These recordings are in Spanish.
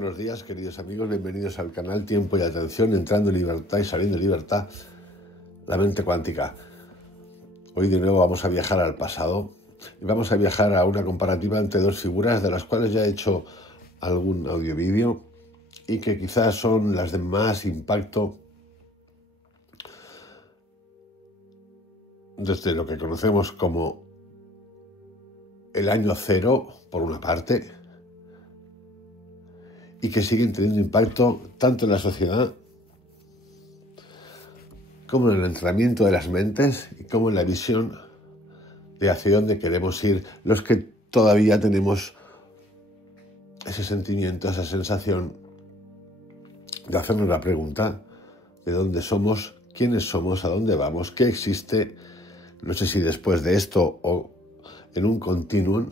buenos días, queridos amigos, bienvenidos al canal Tiempo y Atención, entrando en libertad y saliendo en libertad, la mente cuántica. Hoy de nuevo vamos a viajar al pasado y vamos a viajar a una comparativa entre dos figuras de las cuales ya he hecho algún audio-vídeo y que quizás son las de más impacto desde lo que conocemos como el año cero, por una parte, y que siguen teniendo impacto tanto en la sociedad como en el entrenamiento de las mentes y como en la visión de hacia dónde queremos ir los que todavía tenemos ese sentimiento, esa sensación de hacernos la pregunta de dónde somos, quiénes somos, a dónde vamos, qué existe, no sé si después de esto o en un continuum,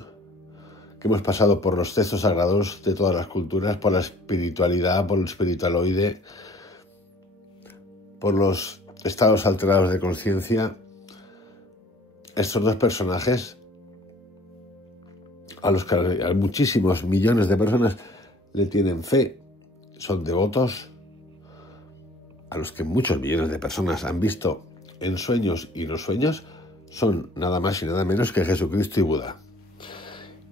que hemos pasado por los textos sagrados de todas las culturas, por la espiritualidad, por el espiritualoide, por los estados alterados de conciencia. Estos dos personajes, a los que a muchísimos millones de personas le tienen fe, son devotos, a los que muchos millones de personas han visto en sueños y no sueños, son nada más y nada menos que Jesucristo y Buda.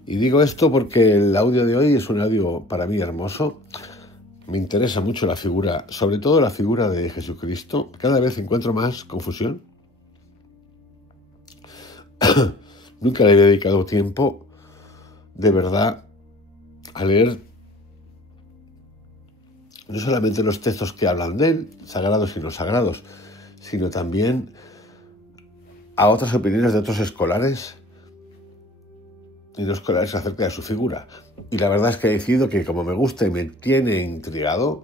Y digo esto porque el audio de hoy es un audio para mí hermoso. Me interesa mucho la figura, sobre todo la figura de Jesucristo. Cada vez encuentro más confusión. Nunca le he dedicado tiempo, de verdad, a leer no solamente los textos que hablan de él, sagrados y no sagrados, sino también a otras opiniones de otros escolares y no escolares acerca de su figura. Y la verdad es que he decidido que, como me gusta y me tiene intrigado,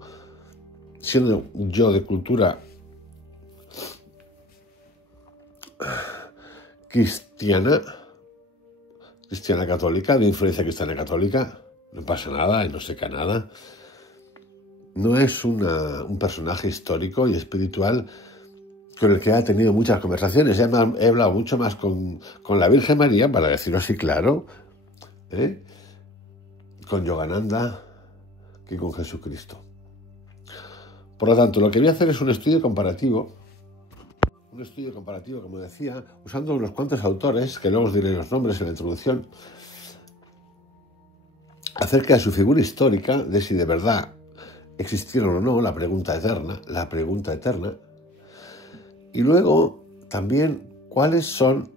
siendo yo de cultura cristiana católica, de influencia cristiana católica, no pasa nada y no se cae nada. No es un personaje histórico y espiritual con el que he tenido muchas conversaciones. He hablado mucho más con la Virgen María, para decirlo así claro, con Yogananda, que con Jesucristo. Por lo tanto, lo que voy a hacer es un estudio comparativo, como decía, usando unos cuantos autores, que luego os diré los nombres en la introducción, acerca de su figura histórica, de si de verdad existieron o no, la pregunta eterna, y luego también cuáles son,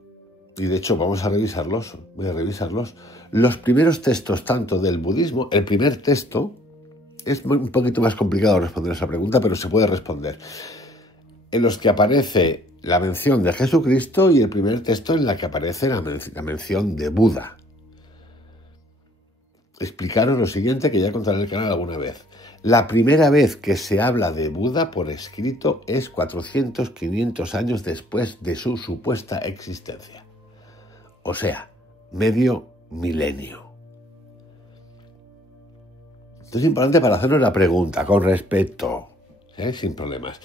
y de hecho voy a revisarlos, los primeros textos tanto del budismo. El primer texto es un poquito más complicado responder a esa pregunta, pero se puede responder, en los que aparece la mención de Jesucristo y el primer texto en la que aparece la mención de Buda. Explicaros lo siguiente, que ya contaré en el canal alguna vez. La primera vez que se habla de Buda por escrito es 400-500 años después de su supuesta existencia. O sea, medio milenio. Esto es importante para hacernos la pregunta, con respeto, sin problemas.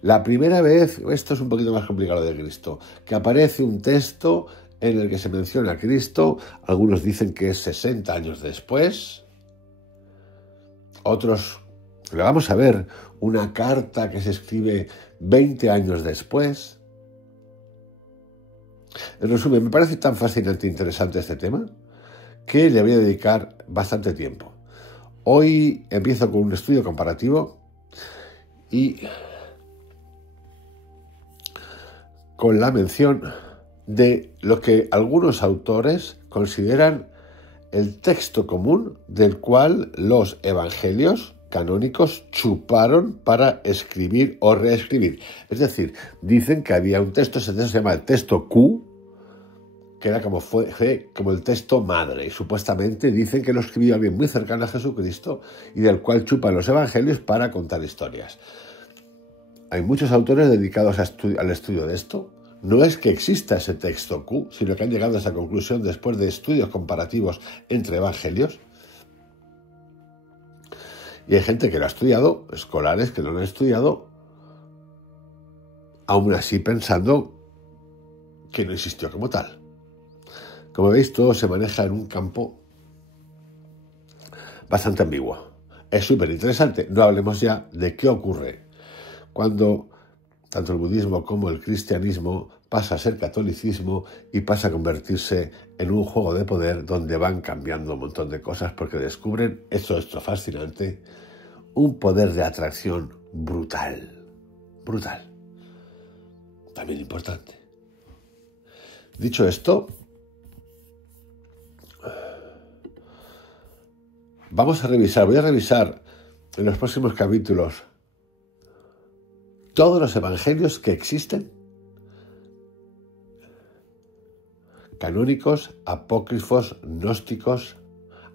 La primera vez, esto es un poquito más complicado de Cristo, que aparece un texto en el que se menciona a Cristo, algunos dicen que es 60 años después, otros, le vamos a ver, una carta que se escribe 20 años después. En resumen, me parece tan fascinante e interesante este tema que le voy a dedicar bastante tiempo. Hoy empiezo con un estudio comparativo y con la mención de lo que algunos autores consideran el texto común del cual los evangelios canónicos chuparon para escribir o reescribir. Es decir, dicen que había un texto, ese texto se llama el texto Q, que era como el texto madre, y supuestamente dicen que lo escribió alguien muy cercano a Jesucristo y del cual chupan los evangelios para contar historias. Hay muchos autores dedicados al estudio de esto. No es que exista ese texto Q, sino que han llegado a esa conclusión después de estudios comparativos entre evangelios. Y hay gente que lo ha estudiado, escolares que no lo han estudiado, aún así pensando que no existió como tal. Como veis, todo se maneja en un campo bastante ambiguo. es súper interesante. No hablemos ya de qué ocurre cuando tanto el budismo como el cristianismo pasa a ser catolicismo y pasa a convertirse en un juego de poder donde van cambiando un montón de cosas porque descubren, esto fascinante, un poder de atracción brutal. Brutal. También importante. Dicho esto, voy a revisar en los próximos capítulos todos los evangelios que existen, canónicos, apócrifos, gnósticos,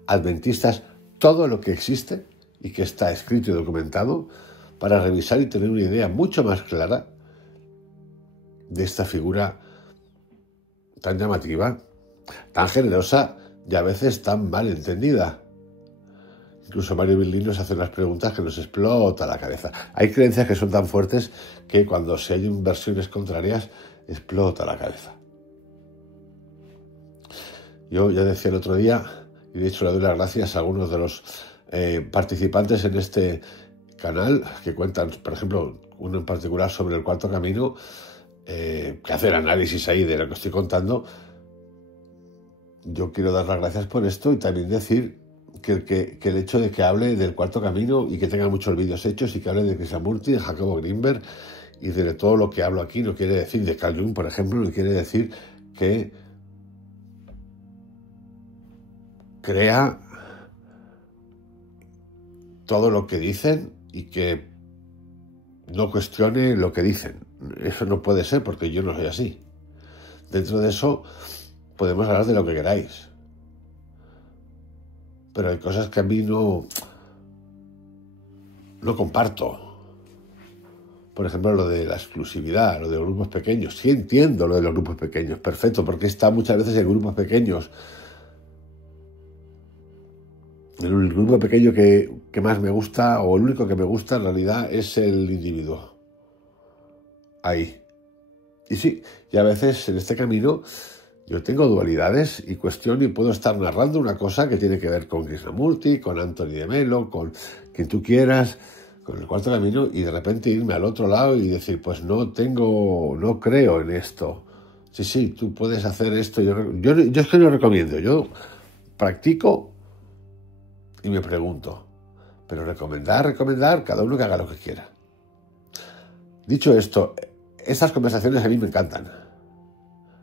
adventistas, todo lo que existe y que está escrito y documentado, para revisar y tener una idea mucho más clara de esta figura tan llamativa, tan generosa y a veces tan mal entendida. Incluso Mario Billy nos hace unas preguntas que nos explota la cabeza. Hay creencias que son tan fuertes que cuando se hay versiones contrarias, explota la cabeza. Yo ya decía el otro día, y de hecho le doy las gracias a algunos de los participantes en este canal, que cuentan, por ejemplo, uno en particular sobre el Cuarto Camino, que hace el análisis ahí de lo que estoy contando. Yo quiero dar las gracias por esto y también decir que el hecho de que hable del Cuarto Camino y que tenga muchos vídeos hechos y que hable de Krishnamurti, de Jacobo Greenberg y de todo lo que hablo aquí, no quiere decir, de Carl Jung, por ejemplo, no quiere decir que crea todo lo que dicen y que no cuestione lo que dicen. Eso no puede ser porque yo no soy así. Dentro de eso podemos hablar de lo que queráis. Pero hay cosas que a mí no comparto. Por ejemplo, lo de la exclusividad, lo de los grupos pequeños. Sí entiendo lo de los grupos pequeños, perfecto, porque está muchas veces en grupos pequeños. El grupo pequeño que más me gusta, o el único que me gusta en realidad, es el individuo. Ahí. Y sí, y a veces en este camino yo tengo dualidades y cuestiono y puedo estar narrando una cosa que tiene que ver con Krishnamurti, con Anthony de Melo, con quien tú quieras, con el Cuarto Camino, y de repente irme al otro lado y decir, pues no creo en esto. Sí, tú puedes hacer esto. Yo es que no recomiendo, yo practico y me pregunto. Pero recomendar, cada uno que haga lo que quiera. Dicho esto, estas conversaciones a mí me encantan,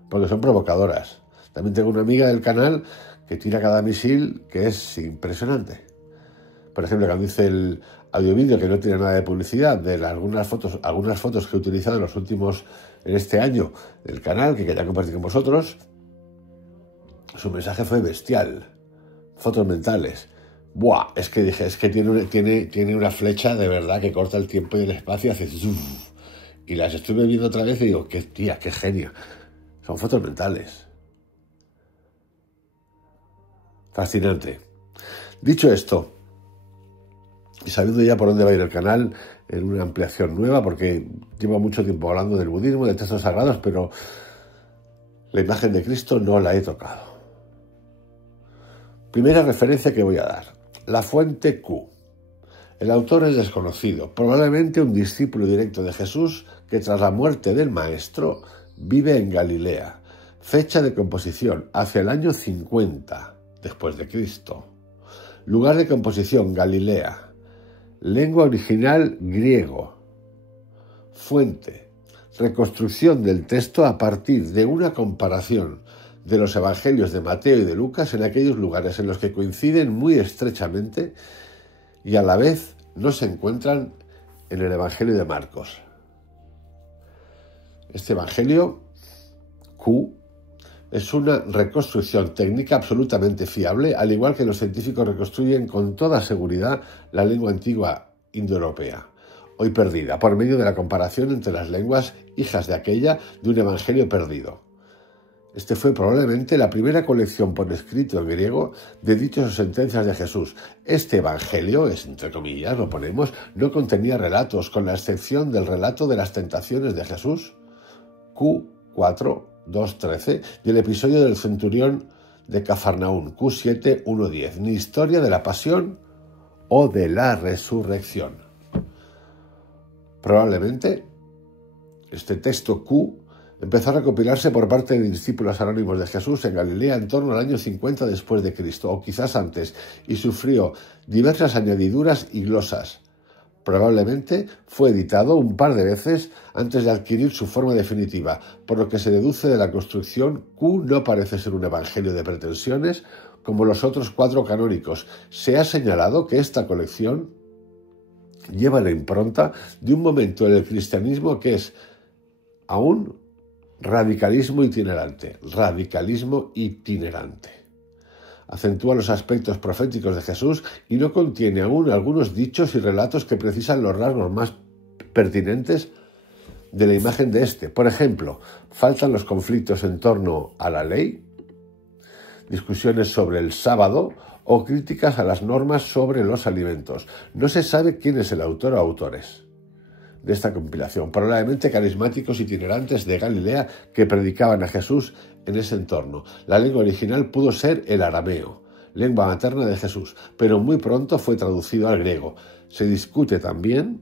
porque son provocadoras. También tengo una amiga del canal que tira cada misil que es impresionante. Por ejemplo, cuando hice el audio-vídeo, que no tiene nada de publicidad, de algunas fotos que he utilizado en este año del canal, que quería compartir con vosotros, su mensaje fue bestial. Fotos mentales. ¡Buah! Es que dije, es que tiene una flecha de verdad que corta el tiempo y el espacio y hace ¡zuf! Y las estuve viendo otra vez y digo, qué tía, qué genio. Son fotos mentales. Fascinante. Dicho esto, y sabiendo ya por dónde va a ir el canal, en una ampliación nueva, porque llevo mucho tiempo hablando del budismo, de textos sagrados, pero la imagen de Cristo no la he tocado. Primera referencia que voy a dar. La fuente Q. El autor es desconocido, probablemente un discípulo directo de Jesús que tras la muerte del Maestro vive en Galilea. Fecha de composición, hacia el año 50 después de Cristo. Lugar de composición, Galilea. Lengua original, griego. Fuente. Reconstrucción del texto a partir de una comparación de los evangelios de Mateo y de Lucas en aquellos lugares en los que coinciden muy estrechamente y a la vez no se encuentran en el evangelio de Marcos. Este evangelio, Q, es una reconstrucción técnica absolutamente fiable, al igual que los científicos reconstruyen con toda seguridad la lengua antigua indoeuropea, hoy perdida, por medio de la comparación entre las lenguas hijas de aquella de un evangelio perdido. Este fue probablemente la primera colección por escrito en griego de dichos o sentencias de Jesús. Este evangelio, entre comillas lo ponemos, no contenía relatos, con la excepción del relato de las tentaciones de Jesús, Q4, 2.13, y el episodio del centurión de Cafarnaún, Q7, 1.10, ni historia de la pasión o de la resurrección. Probablemente este texto Q empezó a recopilarse por parte de discípulos anónimos de Jesús en Galilea en torno al año 50 después de Cristo, o quizás antes, y sufrió diversas añadiduras y glosas. Probablemente fue editado un par de veces antes de adquirir su forma definitiva, por lo que se deduce de la construcción Q no parece ser un evangelio de pretensiones como los otros 4 canónicos. Se ha señalado que esta colección lleva la impronta de un momento en el cristianismo que es aún radicalismo itinerante. Acentúa los aspectos proféticos de Jesús y no contiene aún algunos dichos y relatos que precisan los rasgos más pertinentes de la imagen de este. Por ejemplo, faltan los conflictos en torno a la ley, discusiones sobre el sábado o críticas a las normas sobre los alimentos. No se sabe quién es el autor o autores de esta compilación, probablemente carismáticos itinerantes de Galilea que predicaban a Jesús en ese entorno. La lengua original pudo ser el arameo, lengua materna de Jesús, pero muy pronto fue traducido al griego. Se discute también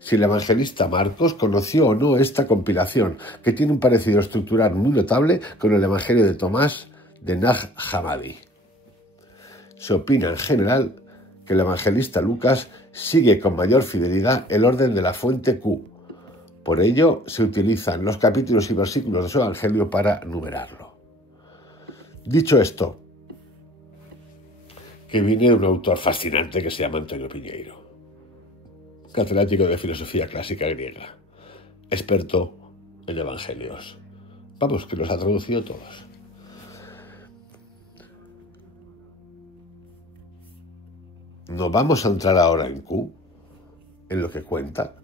si el evangelista Marcos conoció o no esta compilación, que tiene un parecido estructural muy notable con el Evangelio de Tomás de Nag Hammadi. Se opina en general que el evangelista Lucas sigue con mayor fidelidad el orden de la fuente Q. Por ello, se utilizan los capítulos y versículos de su evangelio para numerarlo. Dicho esto, que viene de un autor fascinante que se llama Antonio Piñeiro, catedrático de filosofía clásica griega, experto en evangelios. Vamos, que los ha traducido todos. No vamos a entrar ahora en Q, en lo que cuenta,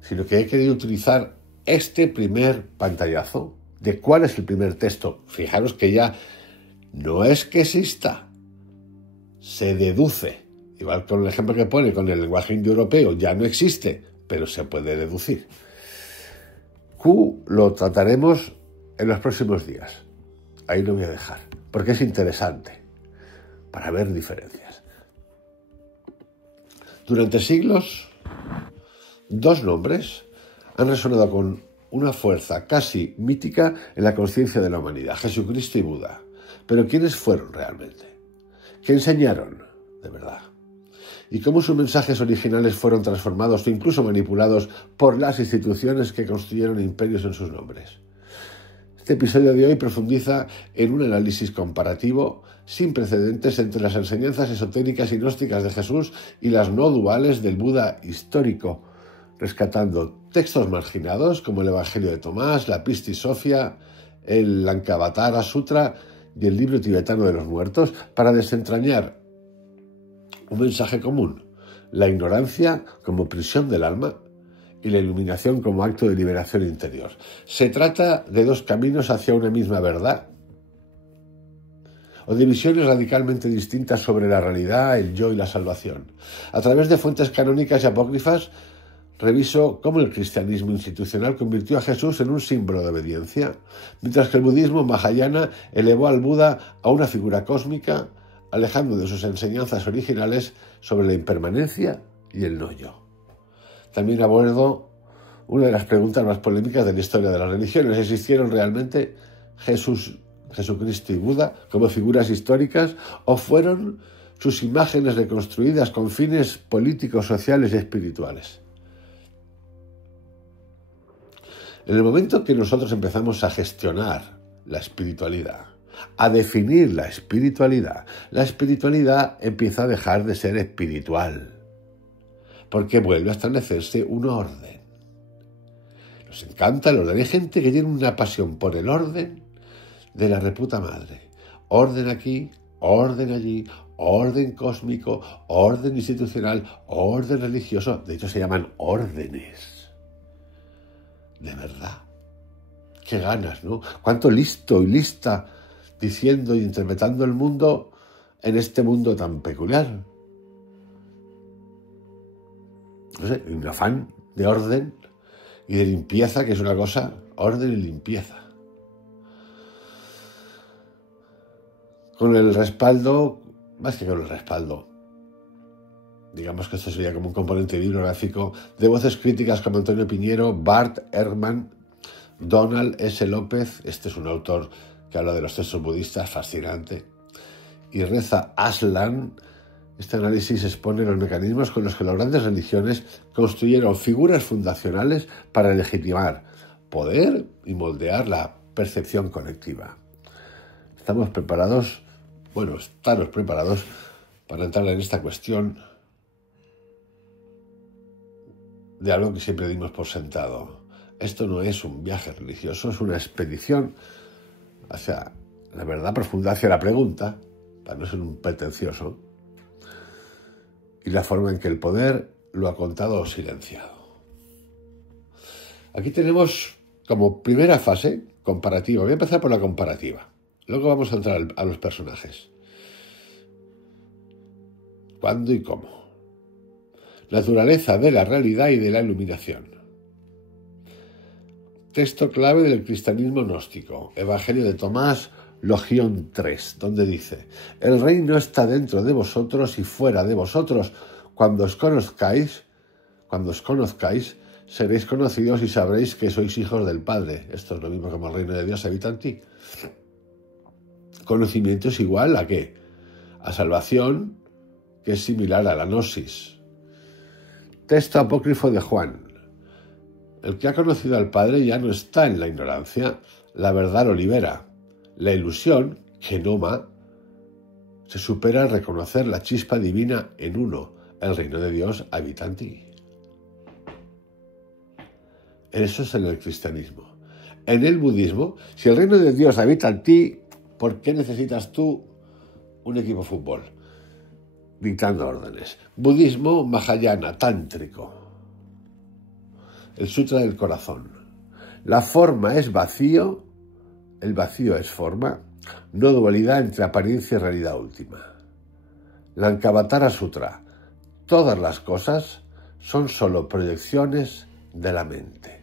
sino que he querido utilizar este primer pantallazo de cuál es el primer texto. Fijaros que ya no es que exista, se deduce. Igual con el ejemplo que pone con el lenguaje indoeuropeo, ya no existe, pero se puede deducir. Q lo trataremos en los próximos días. Ahí lo voy a dejar, porque es interesante para ver diferencias. Durante siglos, 2 nombres han resonado con una fuerza casi mítica en la conciencia de la humanidad: Jesucristo y Buda. Pero ¿quiénes fueron realmente? ¿Qué enseñaron de verdad? ¿Y cómo sus mensajes originales fueron transformados o incluso manipulados por las instituciones que construyeron imperios en sus nombres? Este episodio de hoy profundiza en un análisis comparativo sin precedentes entre las enseñanzas esotéricas y gnósticas de Jesús y las no duales del Buda histórico, rescatando textos marginados como el Evangelio de Tomás, la Pistis Sophia, el Lankavatara Sutra y el libro tibetano de los muertos para desentrañar un mensaje común: la ignorancia como prisión del alma y la iluminación como acto de liberación interior. Se trata de 2 caminos hacia una misma verdad, o de visiones radicalmente distintas sobre la realidad, el yo y la salvación. A través de fuentes canónicas y apócrifas, reviso cómo el cristianismo institucional convirtió a Jesús en un símbolo de obediencia, mientras que el budismo mahayana elevó al Buda a una figura cósmica, alejando de sus enseñanzas originales sobre la impermanencia y el no-yo. También abordo una de las preguntas más polémicas de la historia de las religiones: ¿existieron realmente Jesucristo y Buda como figuras históricas o fueron sus imágenes reconstruidas con fines políticos, sociales y espirituales? En el momento que nosotros empezamos a gestionar la espiritualidad, a definir la espiritualidad empieza a dejar de ser espiritual, porque vuelve a establecerse un orden. Nos encanta el orden. Hay gente que tiene una pasión por el orden de la reputa madre. Orden aquí, orden allí, orden cósmico, orden institucional, orden religioso. De hecho, se llaman órdenes. De verdad. Qué ganas, ¿no? Cuánto listo y lista diciendo y interpretando el mundo en este mundo tan peculiar. No sé, un afán de orden y de limpieza, que es una cosa, orden y limpieza. Con el respaldo más que con el respaldo. Digamos que esto sería como un componente bibliográfico de voces críticas como Antonio Piñero, Bart Ehrman, Donald S. López, este es un autor que habla de los textos budistas, fascinante, y Reza Aslan. Este análisis expone los mecanismos con los que las grandes religiones construyeron figuras fundacionales para legitimar poder y moldear la percepción colectiva. Estamos preparados para entrar en esta cuestión de algo que siempre dimos por sentado. Esto no es un viaje religioso, es una expedición hacia la verdad profunda, hacia la pregunta, para no ser un pretencioso, y la forma en que el poder lo ha contado o silenciado. Aquí tenemos como primera fase comparativa. Voy a empezar por la comparativa. Luego vamos a entrar a los personajes. ¿Cuándo y cómo? Naturaleza de la realidad y de la iluminación. Texto clave del cristianismo gnóstico. Evangelio de Tomás, Logión 3, donde dice: el reino está dentro de vosotros y fuera de vosotros. Cuando os conozcáis, seréis conocidos y sabréis que sois hijos del Padre. Esto es lo mismo como el reino de Dios habita en ti. Conocimiento es igual ¿a qué? A salvación, que es similar a la gnosis. Texto apócrifo de Juan. El que ha conocido al Padre ya no está en la ignorancia, la verdad lo libera. La ilusión, genoma, se supera al reconocer la chispa divina en uno. El reino de Dios habita en ti. Eso es en el cristianismo. En el budismo, si el reino de Dios habita en ti, ¿por qué necesitas tú un equipo de fútbol dictando órdenes? Budismo mahayana, tántrico. El sutra del corazón. La forma es vacío, el vacío es forma, no dualidad entre apariencia y realidad última. Lankavatara Sutra. Todas las cosas son solo proyecciones de la mente.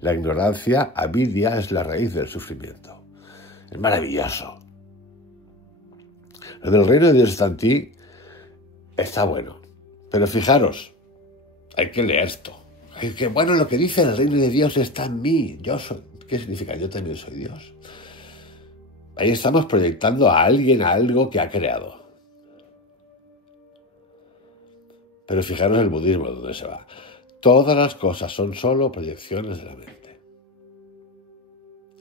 La ignorancia, avidya, es la raíz del sufrimiento. Es maravilloso. Lo del reino de Dios está en ti está bueno. Pero fijaros, hay que leer esto. Es que bueno, lo que dice el reino de Dios está en mí. Yo soy. ¿Qué significa? Yo también soy Dios. Ahí estamos proyectando a alguien, a algo que ha creado. Pero fijaros el budismo, ¿dónde se va? Todas las cosas son solo proyecciones de la mente.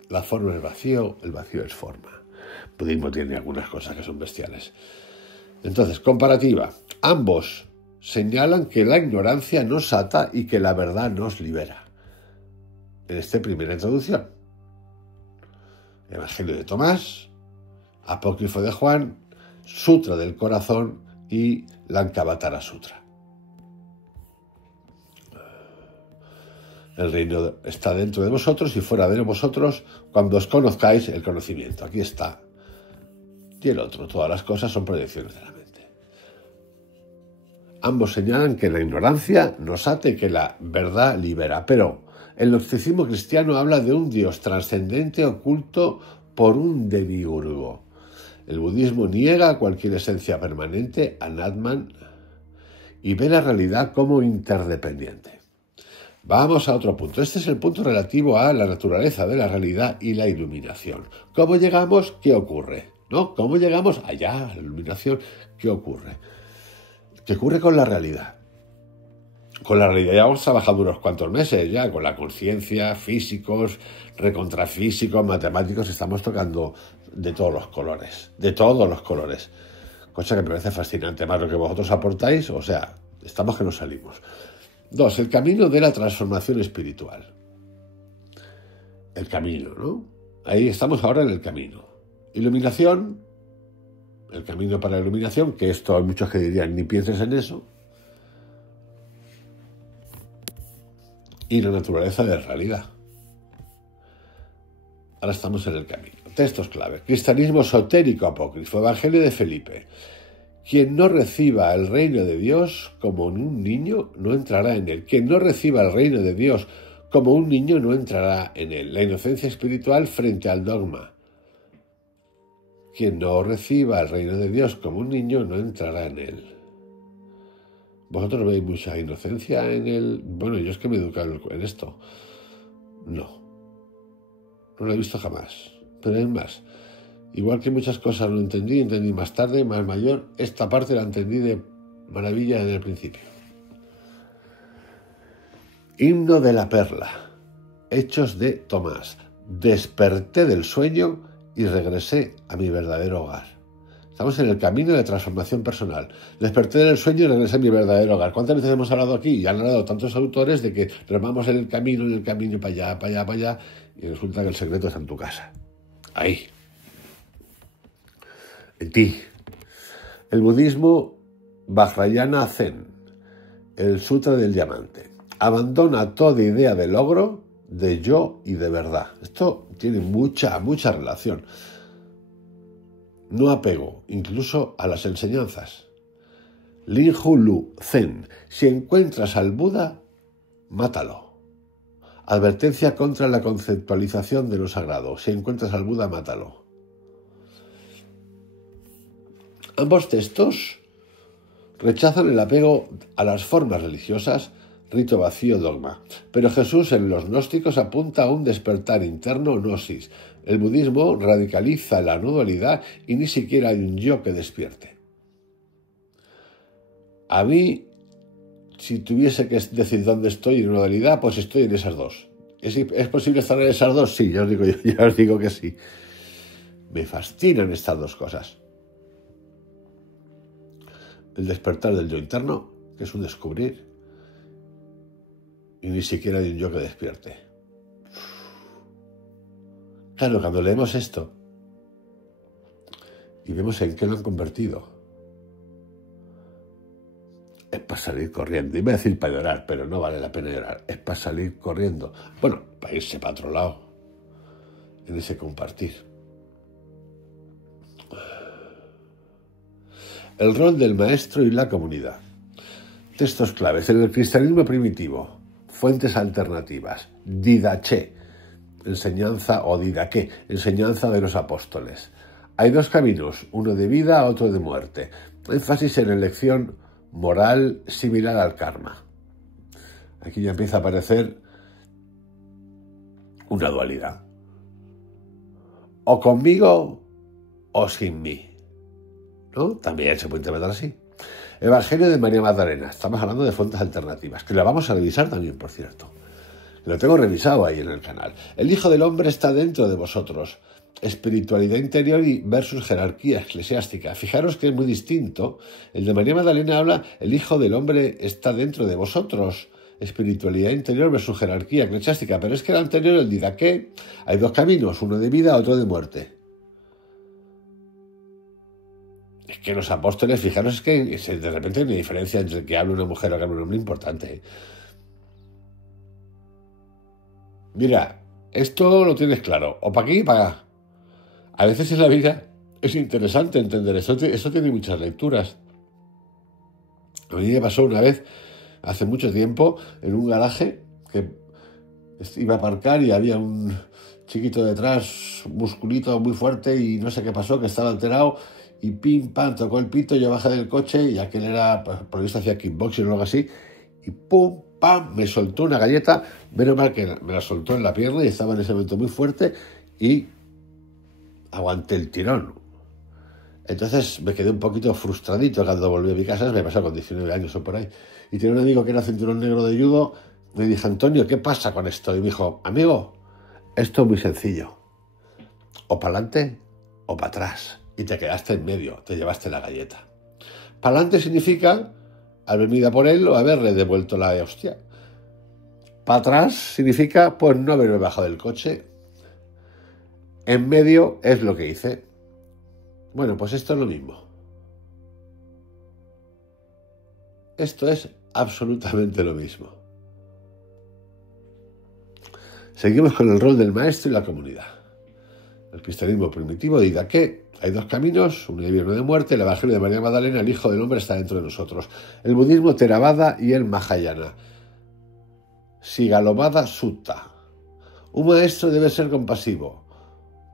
La forma es vacío, el vacío es forma. El budismo tiene algunas cosas que son bestiales. Entonces, comparativa. Ambos señalan que la ignorancia nos ata y que la verdad nos libera. En esta primera introducción. Evangelio de Tomás, apócrifo de Juan, Sutra del corazón y Lankavatara Sutra. El reino está dentro de vosotros y fuera de vosotros cuando os conozcáis el conocimiento. Aquí está. Y el otro, todas las cosas son proyecciones de la mente. Ambos señalan que la ignorancia nos ata y que la verdad libera. Pero el gnosticismo cristiano habla de un Dios trascendente oculto por un demiurgo. El budismo niega cualquier esencia permanente, anatman, y ve la realidad como interdependiente. Vamos a otro punto. Este es el punto relativo a la naturaleza de la realidad y la iluminación. ¿Cómo llegamos? ¿Qué ocurre? ¿No? ¿Cómo llegamos allá a la iluminación? ¿Qué ocurre? ¿Qué ocurre con la realidad? Con la realidad ya hemos trabajado unos cuantos meses ya, con la conciencia, físicos, recontrafísicos, matemáticos, estamos tocando de todos los colores. Cosa que me parece fascinante, más lo que vosotros aportáis, o sea, estamos que nos salimos. 2. El camino de la transformación espiritual. El camino, ¿no? Ahí estamos ahora en el camino. Iluminación, el camino para la iluminación, que esto hay muchos que dirían, ni pienses en eso. Y la naturaleza de la realidad. Ahora estamos en el camino. Textos clave. Cristianismo esotérico apócrifo. Evangelio de Felipe. Quien no reciba el reino de Dios como un niño, no entrará en él. Quien no reciba el reino de Dios como un niño, no entrará en él. La inocencia espiritual frente al dogma. Quien no reciba el reino de Dios como un niño no entrará en él. ¿Vosotros veis mucha inocencia en el...? Bueno, yo es que me he educado en esto. No lo he visto jamás. Pero es más, igual que muchas cosas lo entendí más tarde, más mayor, esta parte la entendí de maravilla desde el principio. Himno de la perla. Hechos de Tomás. Desperté del sueño y regresé a mi verdadero hogar. Estamos en el camino de transformación personal. Desperté del sueño y regresé a mi verdadero hogar. ¿Cuántas veces hemos hablado aquí? Y han hablado tantos autores de que remamos en el camino, para allá, para allá, para allá, y resulta que el secreto está en tu casa. Ahí. En ti. El budismo Vajrayana Zen. El Sutra del Diamante. Abandona toda idea de logro, de yo y de verdad. Esto tiene mucha relación. No apego, incluso a las enseñanzas. Linhu Lu Zen. Si encuentras al Buda, mátalo. Advertencia contra la conceptualización de lo sagrado. Si encuentras al Buda, mátalo. Ambos textos rechazan el apego a las formas religiosas, rito vacío, dogma. Pero Jesús en los gnósticos apunta a un despertar interno, gnosis. El budismo radicaliza la no dualidad y ni siquiera hay un yo que despierte. A mí, si tuviese que decir dónde estoy en una dualidad, pues estoy en esas dos. ¿Es posible estar en esas dos? Sí, ya os digo que sí. Me fascinan estas dos cosas. El despertar del yo interno, que es un descubrir, y ni siquiera hay un yo que despierte. Claro, cuando leemos esto y vemos en qué lo han convertido, es para salir corriendo. Iba a decir para llorar, pero no vale la pena llorar. Es para salir corriendo. Bueno, para irse para otro lado, en ese compartir. El rol del maestro y la comunidad. Textos claves. En el cristianismo primitivo, fuentes alternativas. Didache. Enseñanza o didaqué, enseñanza de los apóstoles. Hay dos caminos, uno de vida, otro de muerte. Énfasis en elección moral similar al karma. Aquí ya empieza a aparecer una dualidad. O conmigo o sin mí. ¿No? También se puede interpretar así. Evangelio de María Magdalena. Estamos hablando de fuentes alternativas, que la vamos a revisar también, por cierto. Lo tengo revisado ahí en el canal. El Hijo del Hombre está dentro de vosotros. Espiritualidad interior versus jerarquía eclesiástica. Fijaros que es muy distinto. El de María Magdalena habla, el Hijo del Hombre está dentro de vosotros. Espiritualidad interior versus jerarquía eclesiástica. Pero es que el anterior, el didaqué, hay dos caminos, uno de vida, otro de muerte. Es que los apóstoles, fijaros, es que de repente hay una diferencia entre que hable una mujer o que hable un hombre importante, ¿eh? Mira, esto lo tienes claro, o para aquí y para acá. A veces en la vida es interesante entender esto tiene muchas lecturas. A mí me pasó una vez, hace mucho tiempo, en un garaje, que iba a aparcar y había un chiquito detrás, musculito muy fuerte, y no sé qué pasó, que estaba alterado, y pim, pam, tocó el pito, yo bajé del coche, y aquel era, por lo visto hacía kickboxing o algo así, y pum, pam, me soltó una galleta, menos mal que me la soltó en la pierna y estaba en ese momento muy fuerte y aguanté el tirón. Entonces me quedé un poquito frustradito cuando volví a mi casa, me pasó con 19 años o por ahí, y tenía un amigo que era cinturón negro de judo, me dije, Antonio, ¿qué pasa con esto? Y me dijo, amigo, esto es muy sencillo, o para adelante o para atrás, y te quedaste en medio, te llevaste la galleta. Para adelante significa haber venido a por él o haberle devuelto la hostia. Para atrás significa pues no haberme bajado del coche. En medio es lo que hice. Bueno, pues esto es lo mismo. Esto es absolutamente lo mismo. Seguimos con el rol del maestro y la comunidad. El cristianismo primitivo dice que hay dos caminos, uno de vida y uno de muerte. El Evangelio de María Magdalena, el Hijo del Hombre está dentro de nosotros. El budismo Theravada y el Mahayana. Sigalobada Sutta. Un maestro debe ser compasivo,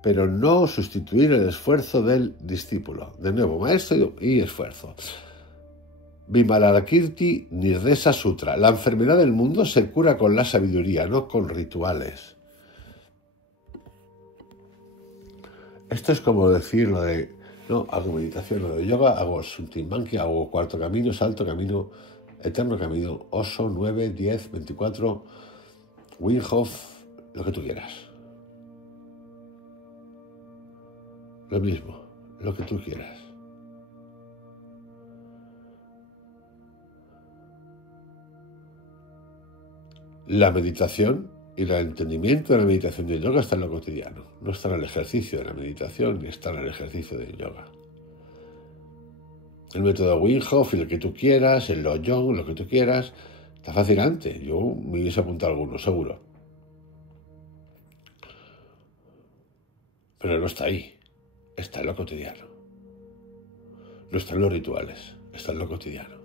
pero no sustituir el esfuerzo del discípulo. De nuevo, maestro y esfuerzo. Vimalalakirti Nirdesa Sutra. La enfermedad del mundo se cura con la sabiduría, no con rituales. Esto es como decir lo de, no, hago meditación, lo de yoga, hago Sultimanki, hago cuarto camino, salto camino, eterno camino, Osho, 9, 10, 24, Wim Hof, lo que tú quieras. Lo mismo, lo que tú quieras. La meditación y el entendimiento de la meditación y el yoga está en lo cotidiano. No está en el ejercicio de la meditación ni está en el ejercicio del yoga. El método Wim Hof y lo que tú quieras, el Lojong, lo que tú quieras, está fascinante. Yo me hubiese apuntado a alguno, seguro. Pero no está ahí. Está en lo cotidiano. No está en los rituales. Está en lo cotidiano.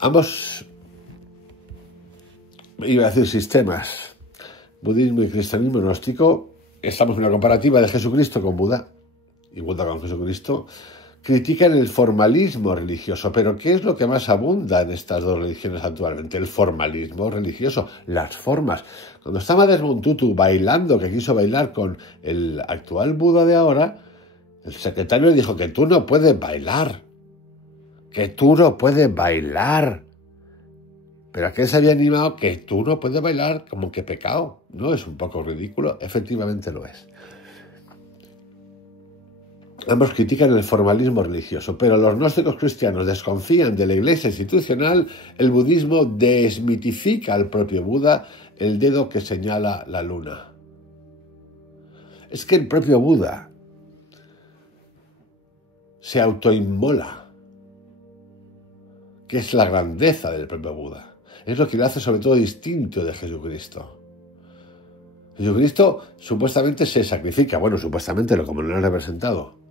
Ambos, iba a decir sistemas, budismo y cristianismo gnóstico, estamos en una comparativa de Jesucristo con Buda, y Buda con Jesucristo, critican el formalismo religioso. Pero ¿qué es lo que más abunda en estas dos religiones actualmente? El formalismo religioso, las formas. Cuando estaba Desmond Tutu bailando, que quiso bailar con el actual Buda de ahora, el secretario le dijo que tú no puedes bailar. Que tú no puedes bailar. Pero aquel se había animado que tú no puedes bailar, como que pecado. ¿No es un poco ridículo? Efectivamente lo es. Ambos critican el formalismo religioso, pero los gnósticos cristianos desconfían de la iglesia institucional. El budismo desmitifica al propio Buda, el dedo que señala la luna. Es que el propio Buda se autoinmola, que es la grandeza del propio Buda. Es lo que le hace sobre todo distinto de Jesucristo. Jesucristo supuestamente se sacrifica, bueno, supuestamente como lo han representado.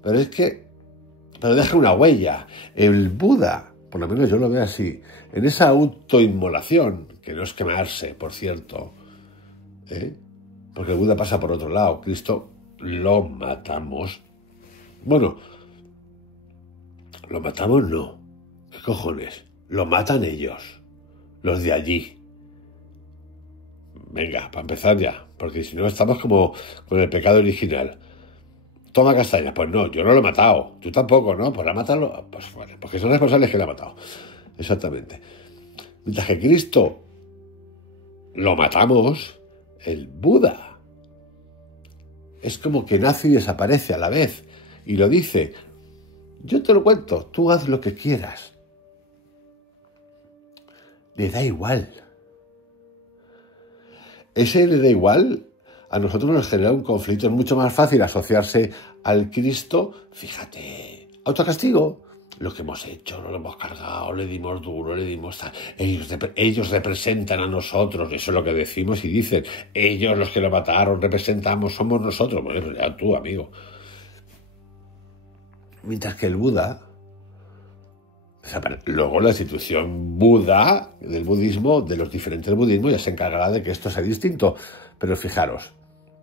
Pero es que, deja una huella. El Buda, por lo menos yo lo veo así, en esa autoinmolación, que no es quemarse, por cierto, porque el Buda pasa por otro lado, Cristo lo matamos. Bueno, lo matamos no. ¿Qué cojones? Lo matan ellos, los de allí. Venga, para empezar ya, porque si no estamos como con el pecado original. Toma castaña, pues no, yo no lo he matado, tú tampoco, ¿no? Pues la matarlo, pues bueno, porque son responsables que la ha matado. Exactamente. Mientras que Cristo lo matamos, el Buda es como que nace y desaparece a la vez. Y lo dice, yo te lo cuento, tú haz lo que quieras. Le da igual. Ese le da igual a nosotros nos genera un conflicto. Es mucho más fácil asociarse al Cristo. Fíjate, autocastigo. Lo que hemos hecho, nos lo hemos cargado, le dimos duro, le dimos tal. Ellos representan a nosotros, eso es lo que decimos y dicen. Ellos los que lo mataron, representamos, somos nosotros. Bueno, ya tú, amigo. Mientras que el Buda, luego la institución Buda del budismo, de los diferentes budismos, ya se encargará de que esto sea distinto. Pero fijaros,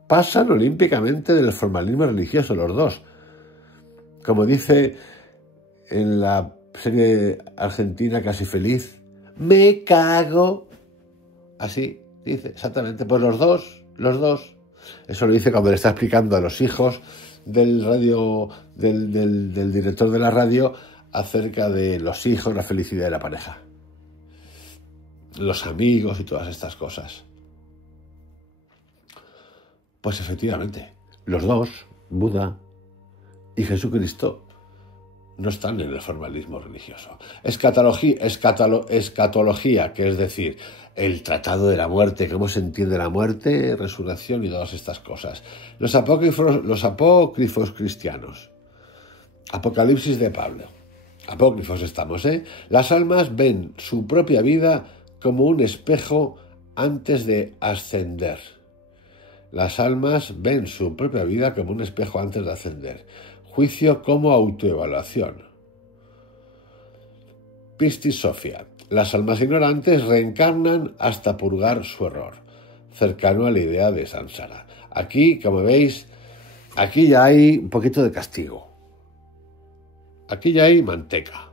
pasan olímpicamente del formalismo religioso los dos. Como dice en la serie argentina Casi Feliz, me cago. Así dice, exactamente. Pues los dos. Eso lo dice cuando le está explicando a los hijos del director de la radio acerca de los hijos, la felicidad de la pareja, los amigos y todas estas cosas. Pues efectivamente, los dos, Buda y Jesucristo, no están en el formalismo religioso. Escatología, que es decir, el tratado de la muerte, cómo se entiende la muerte, resurrección y todas estas cosas. Los apócrifos cristianos. Apocalipsis de Pablo. Apócrifos estamos, ¿eh? Las almas ven su propia vida como un espejo antes de ascender. Las almas ven su propia vida como un espejo antes de ascender. Juicio como autoevaluación. Pistis Sophia. Las almas ignorantes reencarnan hasta purgar su error, cercano a la idea de samsara. Aquí, como veis, aquí ya hay un poquito de castigo. Aquí ya hay manteca.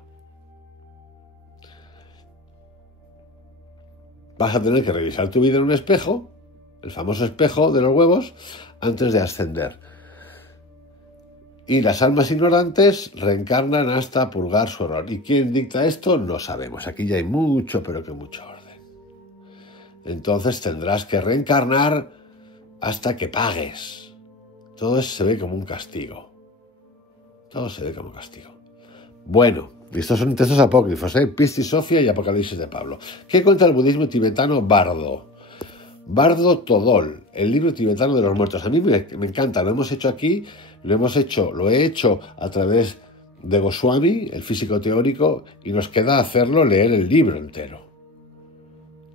Vas a tener que revisar tu vida en un espejo, el famoso espejo de los huevos, antes de ascender. Y las almas ignorantes reencarnan hasta purgar su error. ¿Y quién dicta esto? No sabemos. Aquí ya hay mucho, pero que mucho orden. Entonces tendrás que reencarnar hasta que pagues. Todo eso se ve como un castigo. Todo se ve como un castigo. Bueno, estos son textos apócrifos, Pistis Sophia y Apocalipsis de Pablo. ¿Qué cuenta el budismo tibetano Bardo? Bardo Todol, el libro tibetano de los muertos. A mí me encanta, lo hemos hecho aquí, lo he hecho a través de Goswami, el físico teórico, y nos queda hacerlo leer el libro entero.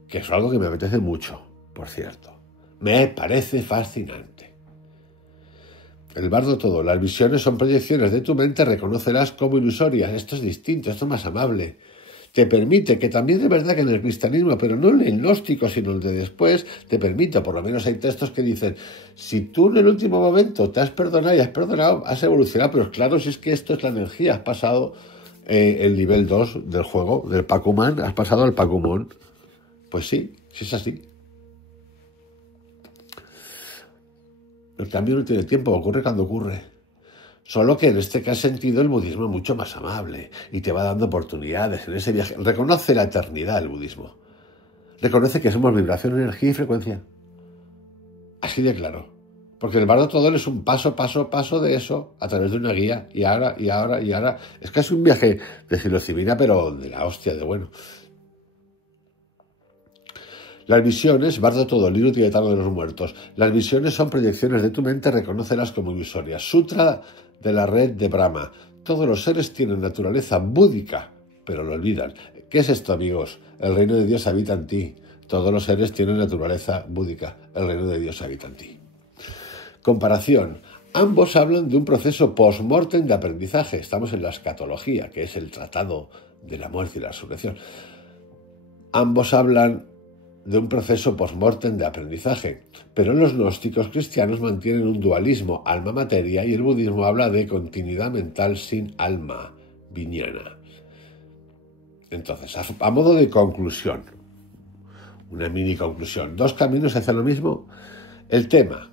Que es algo que me apetece mucho, por cierto. Me parece fascinante. El Bardo Todol, las visiones son proyecciones de tu mente, reconocerás como ilusorias. Esto es distinto, esto es más amable. Te permite, que también es verdad que en el cristianismo, pero no en el gnóstico, sino el de después, te permite, por lo menos hay textos que dicen, si tú en el último momento te has perdonado y has perdonado, has evolucionado, pero claro, si es que esto es la energía, has pasado el nivel 2 del juego, del Pac-Man, has pasado al Pac-Man. Pues sí, sí es así. El cambio no tiene tiempo, ocurre cuando ocurre. Solo que en este sentido el budismo es mucho más amable y te va dando oportunidades en ese viaje. Reconoce la eternidad el budismo. Reconoce que somos vibración, energía y frecuencia. Así de claro. Porque el Bardo Todol es un paso de eso a través de una guía. Y ahora. Es que es un viaje de psilocibina, pero de la hostia, de bueno. Las visiones, Bardo Todol, libro tibetano de los muertos. Las visiones son proyecciones de tu mente, reconócelas como ilusorias. Sutra de la red de Brahma. Todos los seres tienen naturaleza búdica, pero lo olvidan. ¿Qué es esto, amigos? El reino de Dios habita en ti. Todos los seres tienen naturaleza búdica. El reino de Dios habita en ti. Comparación. Ambos hablan de un proceso post-mortem de aprendizaje. Estamos en la escatología, que es el tratado de la muerte y la resurrección. Ambos hablan de un proceso post-mortem de aprendizaje, pero los gnósticos cristianos mantienen un dualismo alma-materia y el budismo habla de continuidad mental sin alma, viñana. Entonces, a modo de conclusión, una mini conclusión, dos caminos hacia lo mismo. El tema,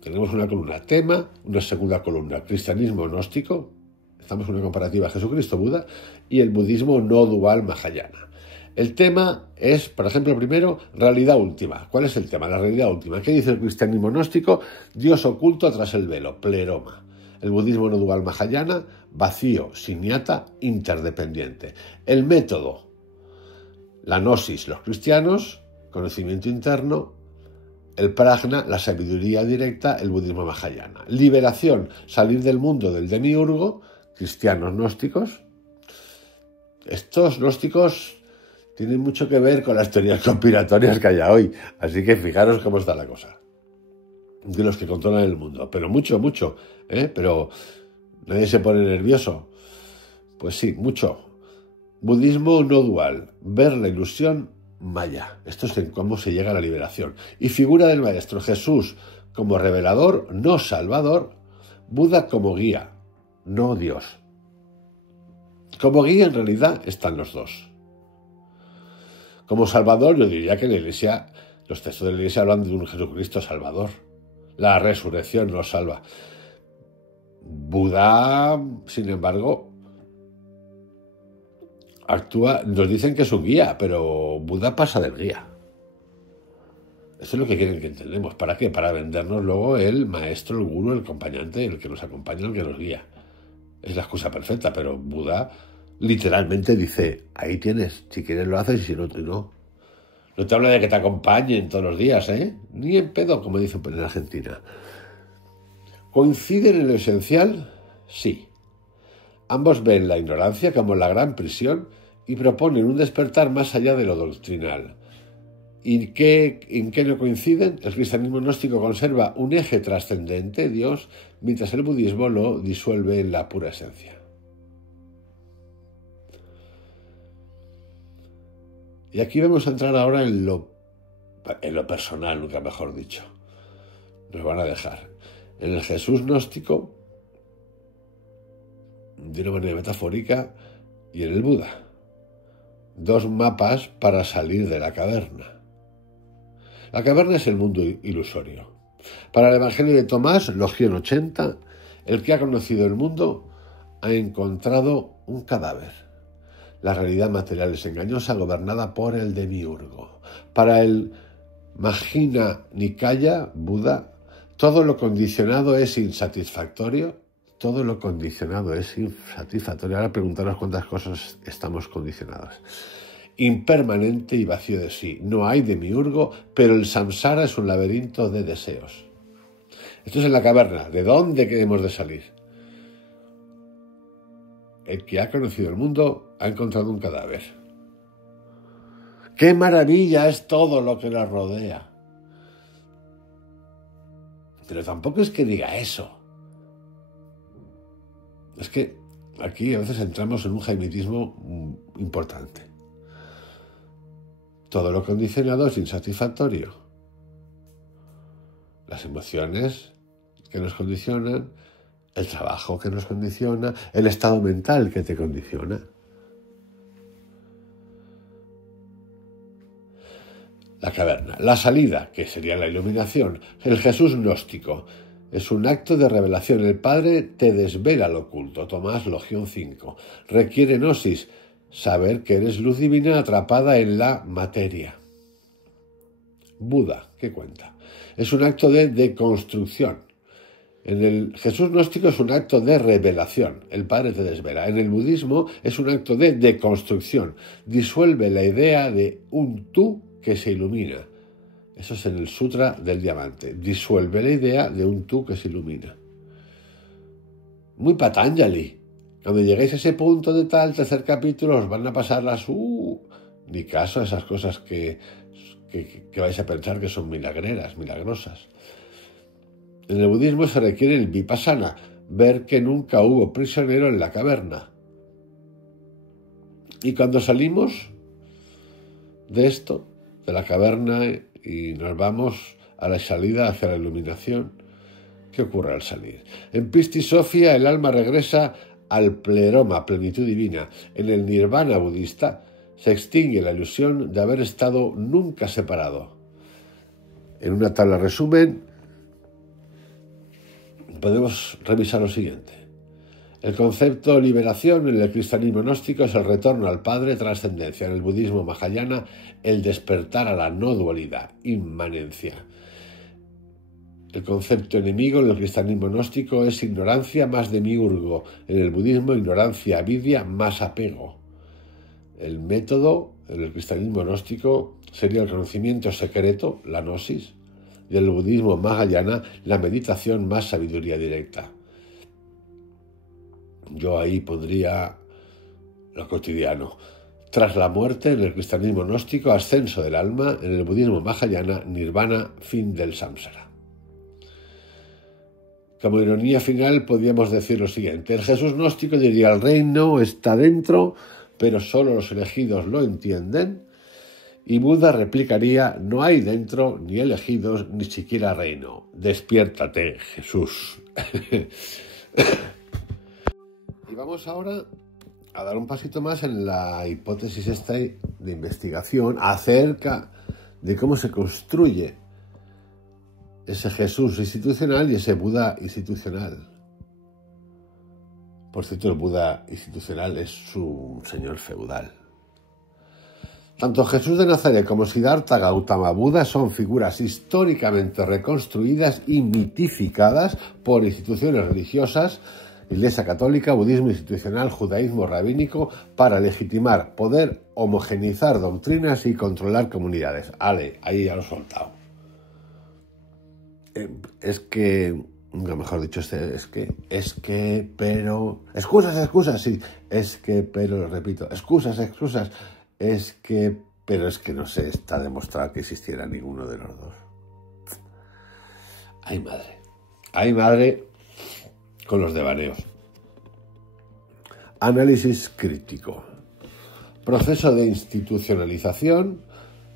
tenemos una columna tema, una segunda columna, cristianismo gnóstico, estamos en una comparativa Jesucristo-Buda, y el budismo no dual Mahayana. El tema es, por ejemplo, primero, realidad última. ¿Cuál es el tema? La realidad última. ¿Qué dice el cristianismo gnóstico? Dios oculto tras el velo, pleroma. El budismo no dual Mahayana, vacío, siniata, interdependiente. El método, la gnosis, los cristianos, conocimiento interno. El prajna, la sabiduría directa, el budismo Mahayana. Liberación, salir del mundo del demiurgo, cristianos gnósticos. Estos gnósticos tienen mucho que ver con las teorías conspiratorias que haya hoy. Así que fijaros cómo está la cosa. De los que controlan el mundo. Pero mucho, pero nadie se pone nervioso. Pues sí, mucho. Budismo no dual. Ver la ilusión maya. Esto es en cómo se llega a la liberación. Y figura del maestro Jesús como revelador, no salvador. Buda como guía, no Dios. Como guía en realidad están los dos. Como salvador yo diría que la Iglesia, los textos de la Iglesia hablan de un Jesucristo salvador. La resurrección nos salva. Buda, sin embargo, actúa, nos dicen que es un guía, pero Buda pasa del guía. Eso es lo que quieren que entendamos. ¿Para qué? Para vendernos luego el maestro, el gurú, el acompañante, el que nos acompaña, el que nos guía. Es la excusa perfecta, pero Buda literalmente dice, ahí tienes, si quieres lo haces y si no, tú no. No te habla de que te acompañen todos los días, ni en pedo, como dicen en Argentina. ¿Coinciden en lo esencial? Sí. Ambos ven la ignorancia como la gran prisión y proponen un despertar más allá de lo doctrinal. ¿Y en qué no coinciden? El cristianismo gnóstico conserva un eje trascendente, Dios, mientras el budismo lo disuelve en la pura esencia. Y aquí vamos a entrar ahora en lo personal, nunca mejor dicho. Nos van a dejar en el Jesús gnóstico, de una manera metafórica, y en el Buda. Dos mapas para salir de la caverna. La caverna es el mundo ilusorio. Para el Evangelio de Tomás, Logión 80, el que ha conocido el mundo ha encontrado un cadáver. La realidad material es engañosa, gobernada por el demiurgo. Para el Majjhima Nikaya, Buda, todo lo condicionado es insatisfactorio. Todo lo condicionado es insatisfactorio. Ahora preguntaros cuántas cosas estamos condicionados. Impermanente y vacío de sí. No hay demiurgo, pero el samsara es un laberinto de deseos. Esto es en la caverna. ¿De dónde queremos de salir? El que ha conocido el mundo ha encontrado un cadáver. ¡Qué maravilla es todo lo que nos rodea! Pero tampoco es que diga eso. Es que aquí a veces entramos en un jaimitismo importante. Todo lo condicionado es insatisfactorio. Las emociones que nos condicionan, el trabajo que nos condiciona, el estado mental que te condiciona. La caverna, la salida, que sería la iluminación, el Jesús gnóstico, es un acto de revelación. El Padre te desvela lo oculto. Tomás, Logión 5. Requiere gnosis, saber que eres luz divina atrapada en la materia. Buda, ¿qué cuenta? Es un acto de deconstrucción. En el Jesús gnóstico es un acto de revelación. El Padre te desvela. En el budismo es un acto de deconstrucción. Disuelve la idea de un tú que se ilumina. Eso es en el Sutra del Diamante. Disuelve la idea de un tú que se ilumina. Muy Patanjali. Cuando lleguéis a ese punto de tal, tercer capítulo, os van a pasar las... ni caso a esas cosas que vais a pensar que son milagreras, milagrosas. En el budismo se requiere el vipassana, ver que nunca hubo prisionero en la caverna. Y cuando salimos de esto, de la caverna, y nos vamos a la salida hacia la iluminación, ¿qué ocurre al salir? En Pisti Sofia el alma regresa al pleroma, plenitud divina. En el nirvana budista se extingue la ilusión de haber estado nunca separado. En una tabla resumen podemos revisar lo siguiente. El concepto liberación en el cristianismo gnóstico es el retorno al Padre, trascendencia. En el budismo mahayana, el despertar a la no dualidad, inmanencia. El concepto enemigo en el cristianismo gnóstico es ignorancia más demiurgo. En el budismo, ignorancia, avidia más apego. El método en el cristianismo gnóstico sería el conocimiento secreto, la gnosis, y en el budismo mahayana, la meditación más sabiduría directa. Yo ahí pondría lo cotidiano. Tras la muerte, en el cristianismo gnóstico, ascenso del alma, en el budismo mahayana, nirvana, fin del samsara. Como ironía final podríamos decir lo siguiente. El Jesús gnóstico diría: el reino está dentro, pero solo los elegidos lo entienden. Y Buda replicaría: no hay dentro ni elegidos, ni siquiera reino. Despiértate, Jesús. Y vamos ahora a dar un pasito más en la hipótesis esta de investigación acerca de cómo se construye ese Jesús institucional y ese Buda institucional. Por cierto, el Buda institucional es su señor feudal. Tanto Jesús de Nazaret como Siddhartha Gautama Buda son figuras históricamente reconstruidas y mitificadas por instituciones religiosas, Iglesia Católica, budismo institucional, judaísmo rabínico, para legitimar, poder homogeneizar doctrinas y controlar comunidades. Ale, ahí ya lo he soltado. Es que, nunca mejor dicho, pero... Excusas, sí. Lo repito, excusas, pero es que no se está demostrado que existiera ninguno de los dos. Ay madre con los devaneos. Análisis crítico. Proceso de institucionalización.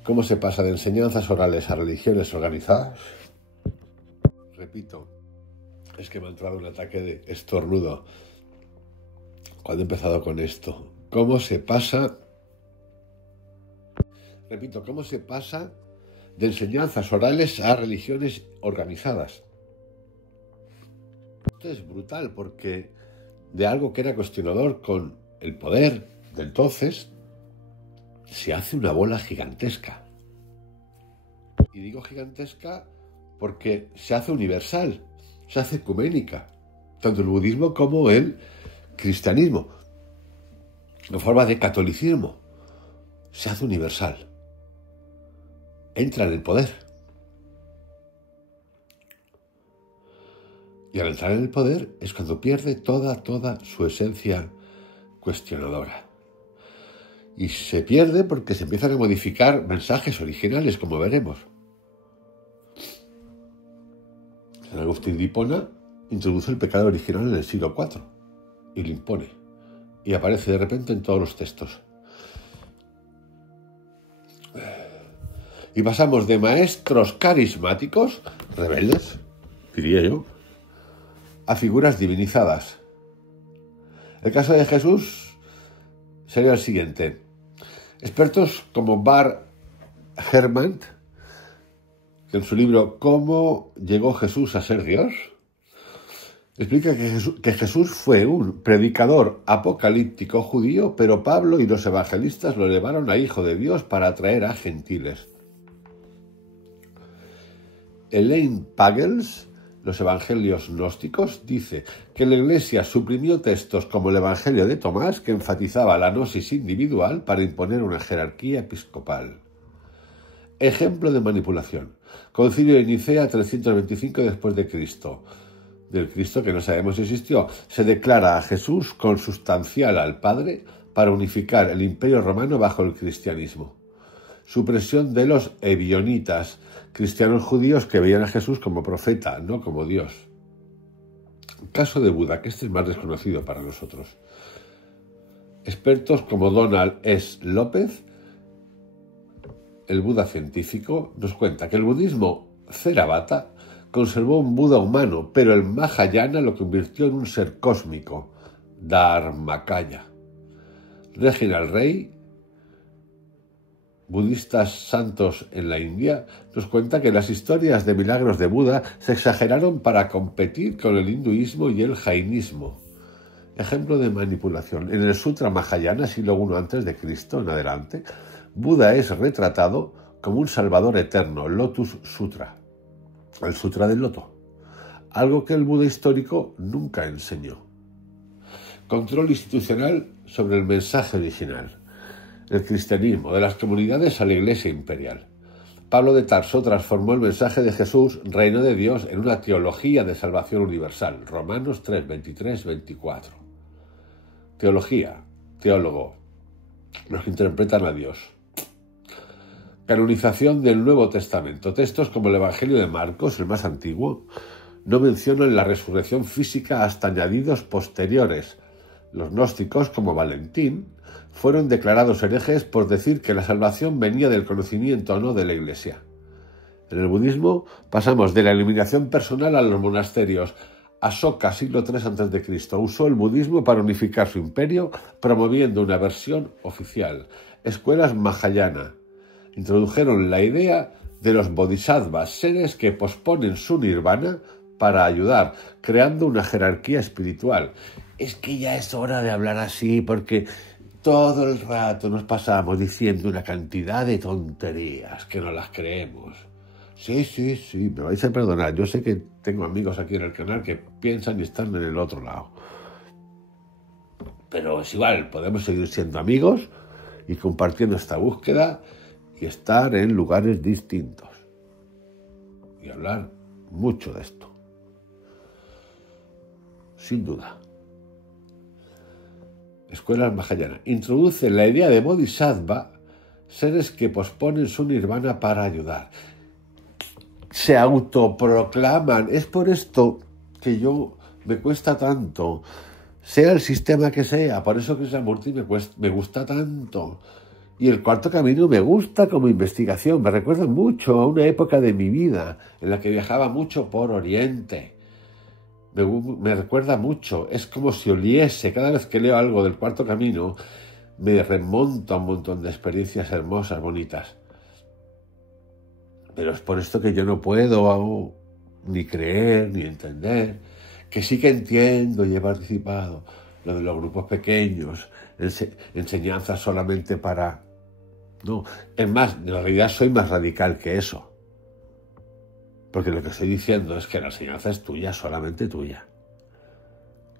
¿Cómo se pasa de enseñanzas orales a religiones organizadas? Repito, es que me ha entrado un ataque de estornudo cuando he empezado con esto. ¿Cómo se pasa? Repito, ¿cómo se pasa de enseñanzas orales a religiones organizadas? Esto es brutal porque de algo que era cuestionador con el poder de entonces se hace una bola gigantesca. Y digo gigantesca porque se hace universal, se hace ecuménica, tanto el budismo como el cristianismo, en forma de catolicismo, se hace universal. Entra en el poder. Y al entrar en el poder es cuando pierde toda su esencia cuestionadora. Y se pierde porque se empiezan a modificar mensajes originales, como veremos. San Agustín de Hipona introduce el pecado original en el siglo IV y lo impone. Y aparece de repente en todos los textos. Y pasamos de maestros carismáticos, rebeldes, diría yo, a figuras divinizadas. El caso de Jesús sería el siguiente. Expertos como Bar Herman, en su libro ¿Cómo llegó Jesús a ser Dios?, explica que Jesús fue un predicador apocalíptico judío, pero Pablo y los evangelistas lo elevaron a Hijo de Dios para atraer a gentiles. Elaine Pagels, Los Evangelios Gnósticos, dice que la Iglesia suprimió textos como el Evangelio de Tomás, que enfatizaba la gnosis individual para imponer una jerarquía episcopal. Ejemplo de manipulación. Concilio de Nicea 325 después de Cristo. Del Cristo que no sabemos si existió. Se declara a Jesús consustancial al Padre para unificar el Imperio Romano bajo el cristianismo. Supresión de los ebionitas, cristianos judíos que veían a Jesús como profeta, no como Dios. Caso de Buda, que este es más desconocido para nosotros. Expertos como Donald S. López, el Buda científico, nos cuenta que el budismo Theravada conservó un Buda humano, pero el Mahayana lo convirtió en un ser cósmico, Dharmakaya. Reginald Ray, budistas santos en la India, nos cuenta que las historias de milagros de Buda se exageraron para competir con el hinduismo y el jainismo. Ejemplo de manipulación. En el Sutra Mahayana, siglo I a.C. en adelante, Buda es retratado como un salvador eterno, Lotus Sutra, el Sutra del Loto, algo que el Buda histórico nunca enseñó. Control institucional sobre el mensaje original. El cristianismo, de las comunidades a la Iglesia imperial. Pablo de Tarso transformó el mensaje de Jesús, reino de Dios, en una teología de salvación universal. Romanos 3, 23, 24. Teología, teólogo, los que interpretan a Dios. Canonización del Nuevo Testamento. Textos como el Evangelio de Marcos, el más antiguo, no mencionan la resurrección física hasta añadidos posteriores. Los gnósticos, como Valentín, fueron declarados herejes por decir que la salvación venía del conocimiento o no de la Iglesia. En el budismo pasamos de la iluminación personal a los monasterios. Ashoka, siglo III a.C., usó el budismo para unificar su imperio, promoviendo una versión oficial. Escuelas Mahayana introdujeron la idea de los bodhisattvas, seres que posponen su nirvana para ayudar, creando una jerarquía espiritual. Es que ya es hora de hablar así, porque todo el rato nos pasamos diciendo una cantidad de tonterías que no las creemos. Sí, me vais a perdonar. Yo sé que tengo amigos aquí en el canal que piensan y están en el otro lado. Pero es igual, podemos seguir siendo amigos y compartiendo esta búsqueda y estar en lugares distintos. Y hablar mucho de esto. Sin duda. Escuelas Mahayana. Introduce la idea de bodhisattva, seres que posponen su nirvana para ayudar. Se autoproclaman. Es por esto que me cuesta tanto sea el sistema que sea. Por eso Krishnamurti me gusta tanto. Y el Cuarto Camino me gusta como investigación. Me recuerda mucho a una época de mi vida en la que viajaba mucho por Oriente. Me recuerda mucho. Es como si oliese. Cada vez que leo algo del Cuarto Camino, me remonto a un montón de experiencias hermosas, bonitas. Pero es por esto que yo no puedo ni creer, ni entender, que sí que entiendo y he participado lo de los grupos pequeños, enseñanzas solamente para... No, es más, en realidad soy más radical que eso. Porque lo que estoy diciendo es que la enseñanza es tuya, solamente tuya.